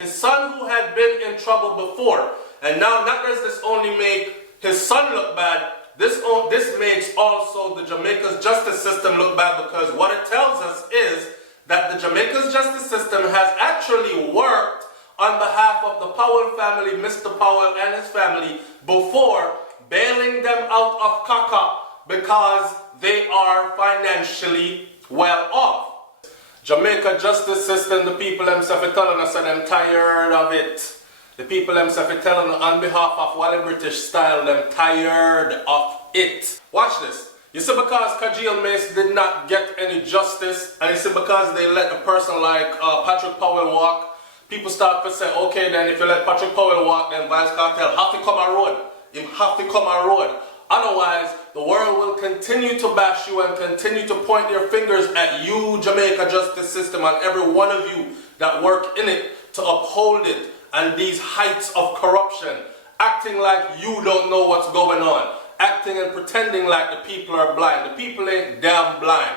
His son who had been in trouble before. And now not does this only make his son look bad, this makes also the Jamaica's justice system look bad, because what it tells us is that the Jamaica's justice system has actually worked on behalf of the Powell family, Mr. Powell and his family, before bailing them out of caca because they are financially well off. Jamaica justice system, the people themselves are telling us that I'm tired of it. The people themselves are telling us on behalf of Wally British style, them tired of it. Watch this. You see, because Kajil Mace did not get any justice, and you see, because they let a person like Patrick Powell walk, people start to say, okay, then if you let Patrick Powell walk, then Vice Cartel have to come on road. Him have to come on road. Otherwise, the world will continue to bash you and continue to point their fingers at you, Jamaica justice system, and every one of you that work in it to uphold it, and these heights of corruption, acting like you don't know what's going on, acting and pretending like the people are blind. The people ain't damn blind.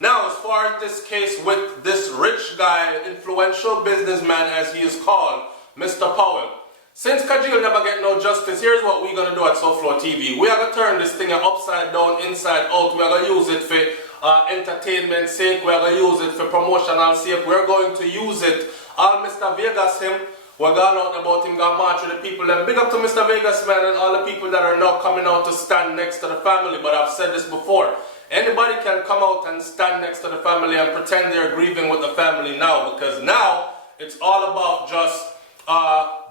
Now, as far as this case with this rich guy, influential businessman as he is called, Mr. Powell, since Kajil never get no justice, here's what we're going to do at SouFLoTV. We are going to turn this thing upside down, inside out. We are going to use it for entertainment sake. We are going to use it for promotional sake. We're going to use it. All Mr. Vegas him, we're going out about him, going to march with the people. And big up to Mr. Vegas, man, and all the people that are now coming out to stand next to the family. But I've said this before. Anybody can come out and stand next to the family and pretend they're grieving with the family now. Because now, it's all about just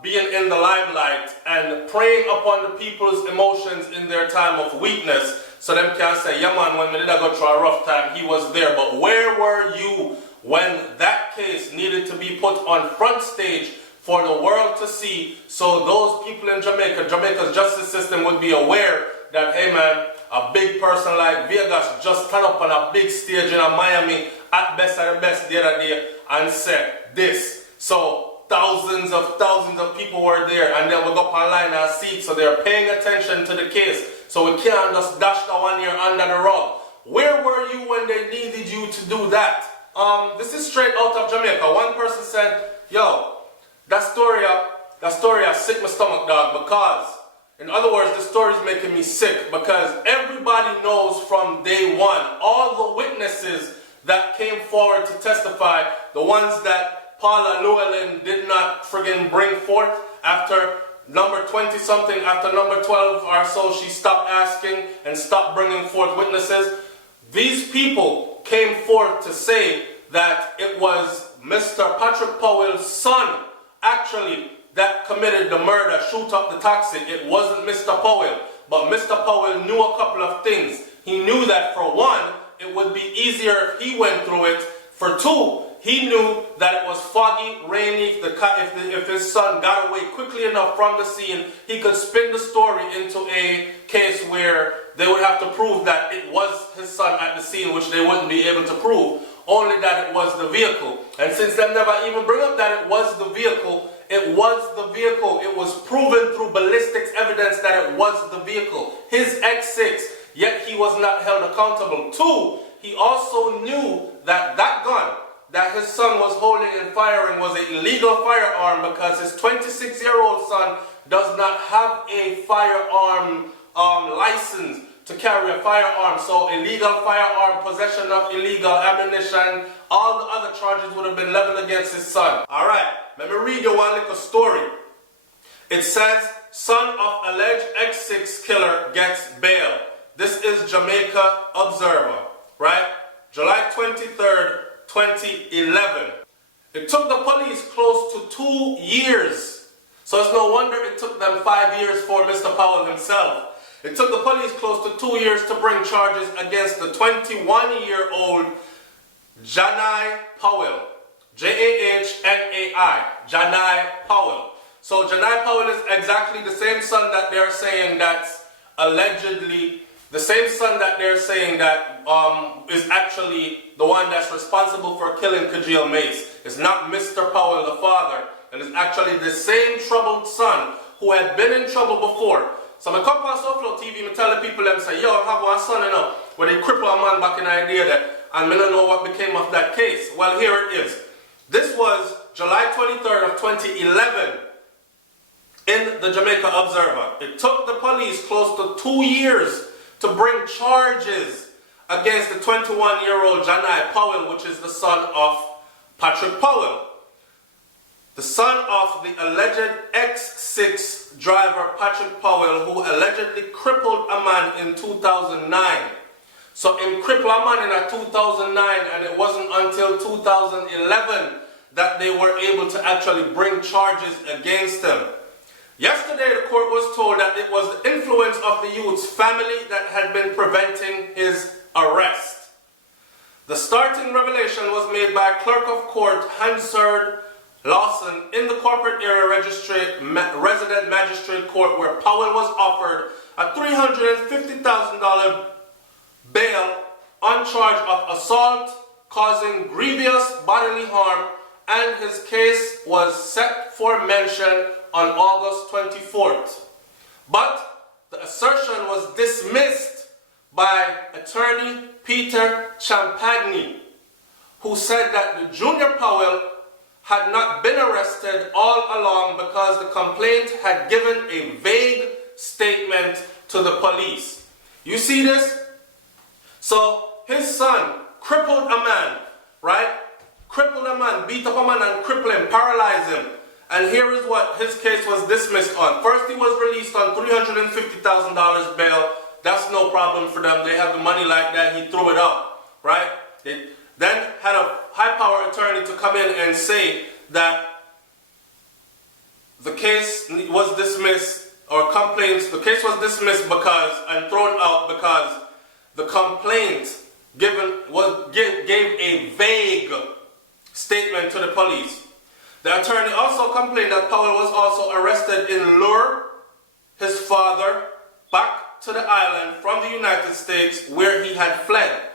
being in the limelight and preying upon the people's emotions in their time of weakness, so them can say, yeah man, when we did go through a rough time, he was there. But where were you when that case needed to be put on front stage for the world to see, so those people in Jamaica, Jamaica's justice system would be aware that, hey man, a big person like Vegas just stand up on a big stage in Miami at Best of the Best the other day and said this. So thousands of people were there, and then we go up online and see it, so they're paying attention to the case, so we can't just dash the one year under the rug. Where were you when they needed you to do that? This is straight out of Jamaica. One person said, yo, that story has sick my stomach, dog, because, in other words, the story is making me sick, because everybody knows from day one, all the witnesses that came forward to testify, the ones that Paula Llewellyn did not friggin' bring forth after number 20 something, after number 12 or so, she stopped asking and stopped bringing forth witnesses. These people came forth to say that it was Mr. Patrick Powell's son, actually, that committed the murder, shoot up the taxi. It wasn't Mr. Powell. But Mr. Powell knew a couple of things. He knew that, for one, it would be easier if he went through it. For two, he knew that it was foggy, rainy. If his son got away quickly enough from the scene, he could spin the story into a case where they would have to prove that it was his son at the scene, which they wouldn't be able to prove, only that it was the vehicle. And since they never even bring up that it was the vehicle, it was the vehicle. It was proven through ballistics evidence that it was the vehicle, his X6, yet he was not held accountable. Two, he also knew that that gun that his son was holding and firing was an illegal firearm, because his 26-year-old son does not have a firearm license to carry a firearm. So illegal firearm, possession of illegal ammunition, all the other charges would have been leveled against his son. Alright, let me read you one little story. It says, son of alleged X6 killer gets bail. This is Jamaica Observer, right? July 23rd, 2011. It took the police close to 2 years. So it's no wonder it took them 5 years for Mr. Powell himself. It took the police close to 2 years to bring charges against the 21-year-old Janai Powell. J-A-H-N-A-I. Janai Powell. So Janai Powell is exactly the same son that they're saying that's allegedly, the same son that they're saying that is actually the one that's responsible for killing Kajil Mace. It's not Mr. Powell, the father. And it's actually the same troubled son who had been in trouble before. So I come on SouFLoTV and tell the people, them say, yo, I have one son, you know, where they cripple a man back in the idea that, and I don't know what became of that case. Well, here it is. This was July 23rd of 2011 in the Jamaica Observer. It took the police close to 2 years to bring charges against the 21-year-old Janai Powell, which is the son of Patrick Powell. The son of the alleged X6 driver Patrick Powell, who allegedly crippled a man in 2009. So him crippled a man in 2009, and it wasn't until 2011 that they were able to actually bring charges against him. Yesterday, the court was told that it was the influence of the youth's family that had been preventing his arrest. The starting revelation was made by Clerk of Court Hansard Lawson in the corporate area resident magistrate court, where Powell was offered a $350,000 bail on charge of assault causing grievous bodily harm, and his case was set for mention on August 24th. But the assertion was dismissed by attorney Peter Champagne, who said that the junior Powell had not been arrested all along because the complaint had given a vague statement to the police. You see this? So his son crippled a man, right? Crippled a man, beat up a man and cripple him, paralyze him. And here is what his case was dismissed on. First, he was released on $350,000 bail. That's no problem for them. They have the money like that. He threw it up, right? They then had a high-power attorney to come in and say that the case was dismissed, or complaints, the case was dismissed because, and thrown out because the complaint gave a vague statement to the police. The attorney also complained that Powell was also arrested in lure his father back to the island from the United States, where he had fled.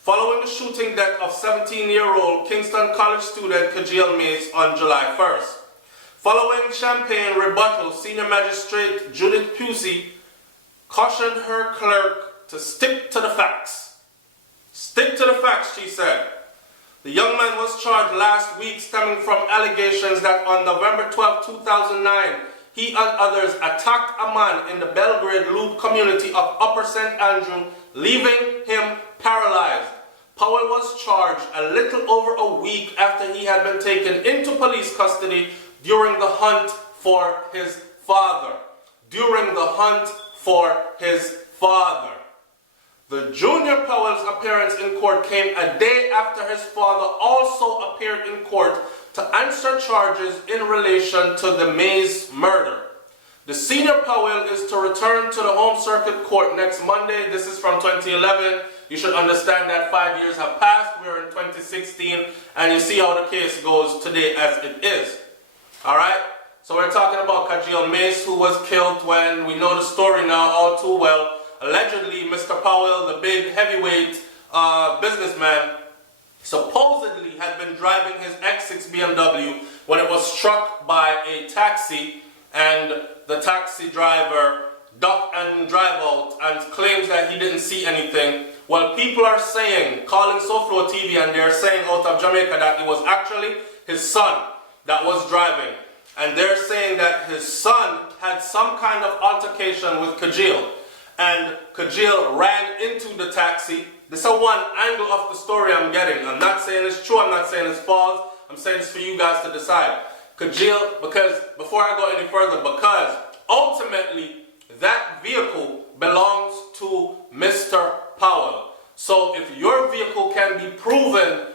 Following the shooting death of 17-year-old Kingston College student Kajiel Mace on July 1st. Following Champagne rebuttal, Senior Magistrate Judith Pusey cautioned her clerk to stick to the facts. Stick to the facts, she said. The young man was charged last week stemming from allegations that on November 12, 2009, he and others attacked a man in the Belgrade Loop community of Upper St. Andrew, leaving him paralyzed. Powell was charged a little over a week after he had been taken into police custody during the hunt for his father. During the hunt for his father. The junior Powell's appearance in court came a day after his father also appeared in court to answer charges in relation to the Mays murder. The senior Powell is to return to the Home Circuit Court next Monday. This is from 2011. You should understand that 5 years have passed. We're in 2016, and you see how the case goes today as it is. Alright? So we're talking about Kajiel Mace, who was killed when we know the story now all too well. Allegedly, Mr. Powell, the big heavyweight businessman, supposedly had been driving his X6 BMW when it was struck by a taxi, and the taxi driver ducked and drive out and claims that he didn't see anything. Well, people are saying, calling SouFLoTV, and they're saying out of Jamaica that it was actually his son that was driving. And they're saying that his son had some kind of altercation with Kajiel. And Kajiel ran into the taxi. This is one angle of the story I'm getting. I'm not saying it's true, I'm not saying it's false. I'm saying it's for you guys to decide. Kajiel, because, before I go any further, because ultimately that vehicle belongs to Mr. Powell. So if your vehicle can be proven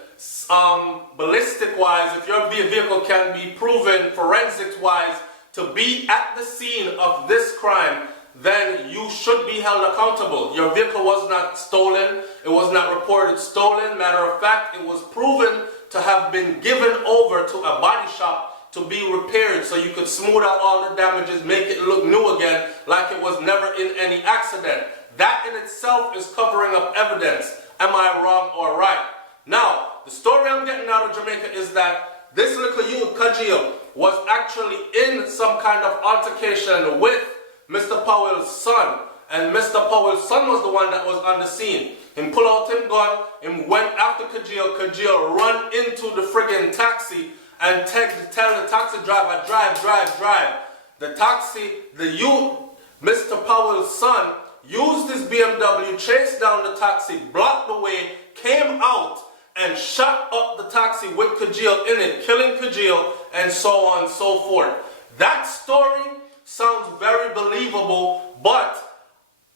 ballistic-wise, if your vehicle can be proven forensics-wise to be at the scene of this crime, then you should be held accountable. Your vehicle was not stolen. It was not reported stolen. Matter of fact, it was proven to have been given over to a body shop to be repaired so you could smooth out all the damages, make it look new again, like it was never in any accident. That in itself is covering up evidence. Am I wrong or right? Now, the story I'm getting out of Jamaica is that this little youth, Kajiel, was actually in some kind of altercation with Mr. Powell's son. And Mr. Powell's son was the one that was on the scene. him pull out him gun, him went after Kajil. Kajil run into the friggin' taxi and tell the taxi driver, drive. The taxi, the youth, Mr. Powell's son, used his BMW, chased down the taxi, blocked the way, came out, and shot up the taxi with Kajil in it, killing Kajil, and so on and so forth. That story sounds very believable, but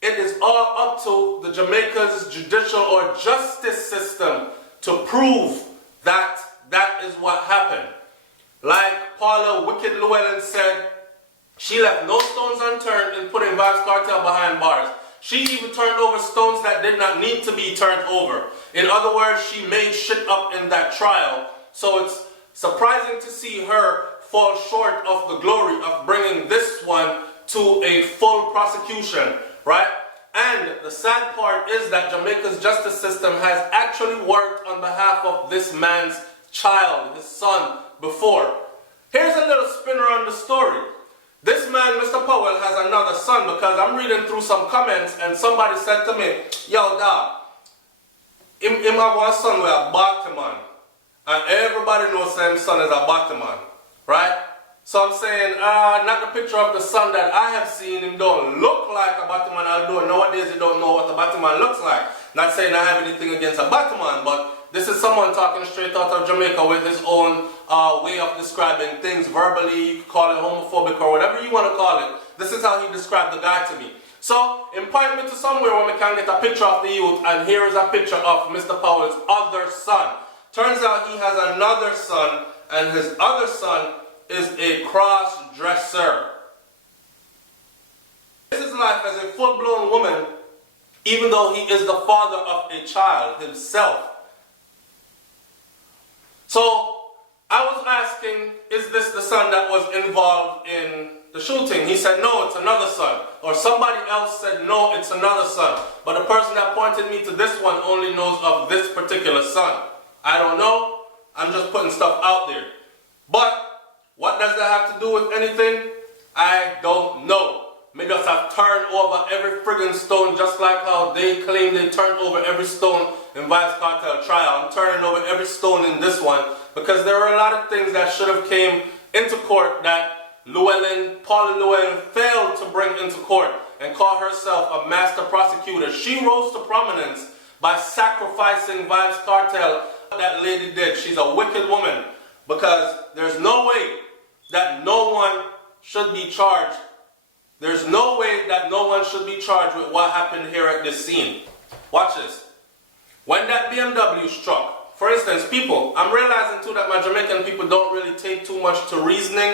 it is all up to the Jamaica's judicial or justice system to prove that that is what happened. Like Paula Wicked Llewellyn said, she left no stones unturned in putting Vybz Kartel behind bars. She even turned over stones that did not need to be turned over. In other words, she made shit up in that trial. So it's surprising to see her fall short of the glory of bringing this one to a full prosecution, right? And the sad part is that Jamaica's justice system has actually worked on behalf of this man's child, his son, before. Here's a little spinner on the story. This man, Mr. Powell, has another son, because I'm reading through some comments and somebody said to me, yo, dog, him have one son with a Batman, and everybody knows his son is a Batman, right? So I'm saying, not the picture of the son that I have seen, him don't look like a Batman, although nowadays you don't know what a Batman looks like. Not saying I have anything against a Batman, but this is someone talking straight out of Jamaica with his own way of describing things verbally. You can call it homophobic or whatever you want to call it. This is how he described the guy to me. So, point me to somewhere where we can get a picture of the youth, and here is a picture of Mr. Powell's other son. Turns out he has another son, and his other son is a cross-dresser. This is life as a full-blown woman, even though he is the father of a child himself. So, I was asking, is this the son that was involved in the shooting? He said, no, it's another son. Or somebody else said, no, it's another son. But the person that pointed me to this one only knows of this particular son. I don't know. I'm just putting stuff out there. But what does that have to do with anything? I don't know. May just have turned over every friggin' stone, just like how they claim they turned over every stone in Vybz Kartel trial. I'm turning over every stone in this one, because there are a lot of things that should have came into court that Paula Llewellyn failed to bring into court and call herself a master prosecutor. She rose to prominence by sacrificing Vybz Kartel. What that lady did, she's a wicked woman, because there's no way that no one should be charged. There's no way that no one should be charged with what happened here at this scene. Watch this. When that BMW struck, for instance, people, I'm realizing too that my Jamaican people don't really take too much to reasoning.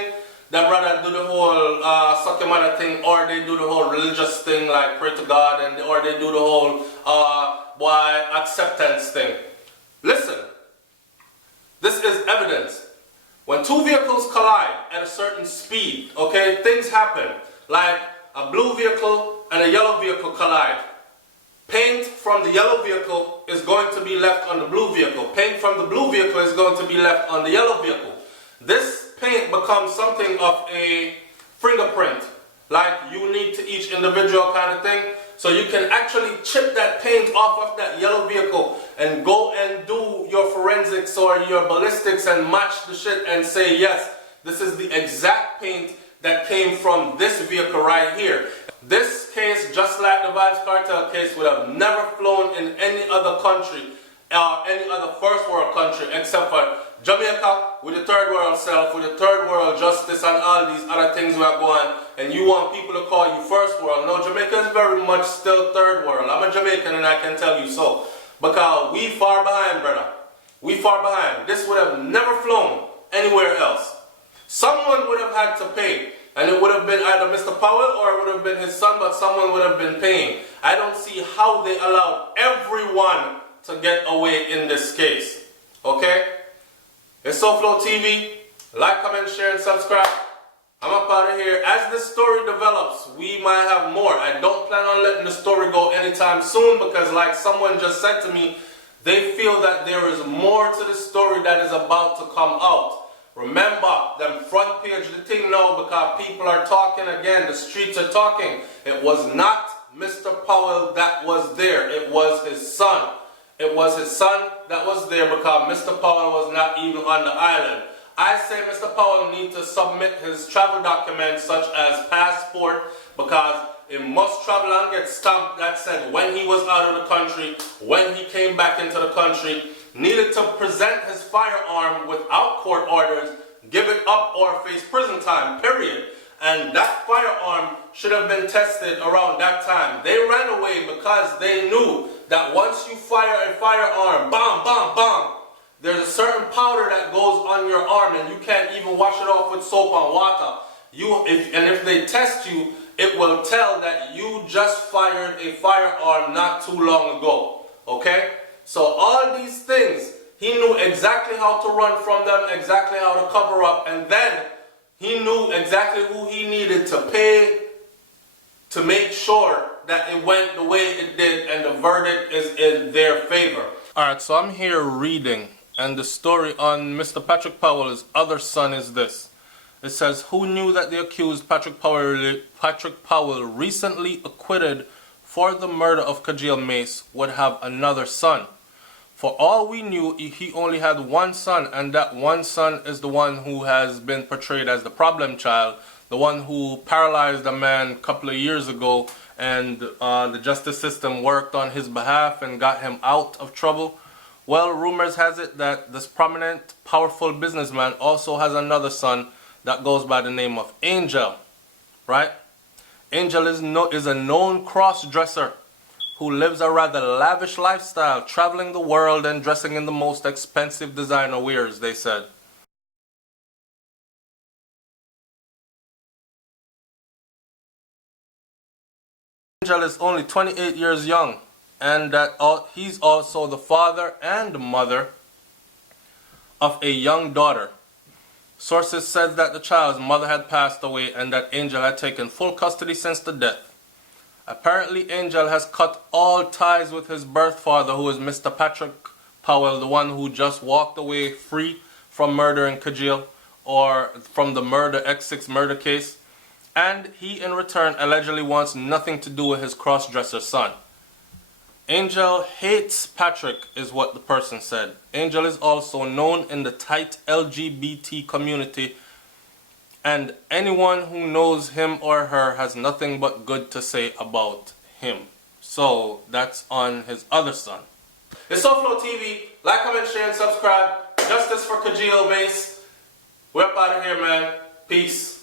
They'd rather do the whole suck your mother thing, or they do the whole religious thing like pray to God, or they do the whole acceptance thing. Listen, this is evidence. When two vehicles collide at a certain speed, okay, things happen. Like a blue vehicle and a yellow vehicle collide. Paint from the yellow vehicle is going to be left on the blue vehicle. Paint from the blue vehicle is going to be left on the yellow vehicle. This paint becomes something of a fingerprint, like unique to each individual kind of thing. So you can actually chip that paint off of that yellow vehicle and go and do your forensics or your ballistics and match the shit and say, yes, this is the exact paint that came from this vehicle right here. This case, just like the Vybz Kartel case, would have never flown in any other country, any other first world country, except for Jamaica with the third world self, with the third world justice and all these other things we are going, and you want people to call you first world. No, Jamaica is very much still third world. I'm a Jamaican and I can tell you so. Because we far behind, brother. We far behind. This would have never flown anywhere else. Someone would have had to pay, and it would have been either Mr. Powell or it would have been his son, but someone would have been paying. I don't see how they allowed everyone to get away in this case. Okay? It's SouFLoTV. Like, comment, share, and subscribe. I'm up out of here. As this story develops, we might have more. I don't plan on letting the story go anytime soon, because like someone just said to me, they feel that there is more to the story that is about to come out. Remember, them front page the thing now, because people are talking again, the streets are talking. It was not Mr. Powell that was there. It was his son. It was his son that was there because Mr. Powell was not even on the island. I say Mr. Powell needs to submit his travel documents such as passport, because it must travel and get stamped that said when he was out of the country, when he came back into the country, needed to present his firearm without court orders, give it up or face prison time, period. And that firearm should have been tested around that time. They ran away because they knew that once you fire a firearm, bam, bam, bam, there's a certain powder that goes on your arm and you can't even wash it off with soap and water. If they test you, it will tell that you just fired a firearm not too long ago. Okay? So all these things, he knew exactly how to run from them, exactly how to cover up, and then he knew exactly who he needed to pay to make sure that it went the way it did and the verdict is in their favor. Alright, so I'm here reading, and the story on Mr. Patrick Powell's other son is this. It says, who knew that the accused Patrick Powell, recently acquitted for the murder of Kajil Mace, would have another son? For all we knew, he only had one son, and that one son is the one who has been portrayed as the problem child, the one who paralyzed a man a couple of years ago, and the justice system worked on his behalf and got him out of trouble. Well, rumors has it that this prominent, powerful businessman also has another son that goes by the name of Angel, right? Angel is a known cross-dresser who lives a rather lavish lifestyle, traveling the world and dressing in the most expensive designer wears, they said. Angel is only 28 years young, and that he's also the father and mother of a young daughter. Sources said that the child's mother had passed away and that Angel had taken full custody since the death. Apparently, Angel has cut all ties with his birth father, who is Mr. Patrick Powell, the one who just walked away free from murdering Kajil, or from the X6 murder case. And he, in return, allegedly wants nothing to do with his cross-dresser son. Angel hates Patrick, is what the person said. Angel is also known in the tight LGBT community, and anyone who knows him or her has nothing but good to say about him. So that's on his other son. It's SouFLoTV. Like, comment, share, and subscribe. Justice for Kajil Mace. We're up out of here, man. Peace.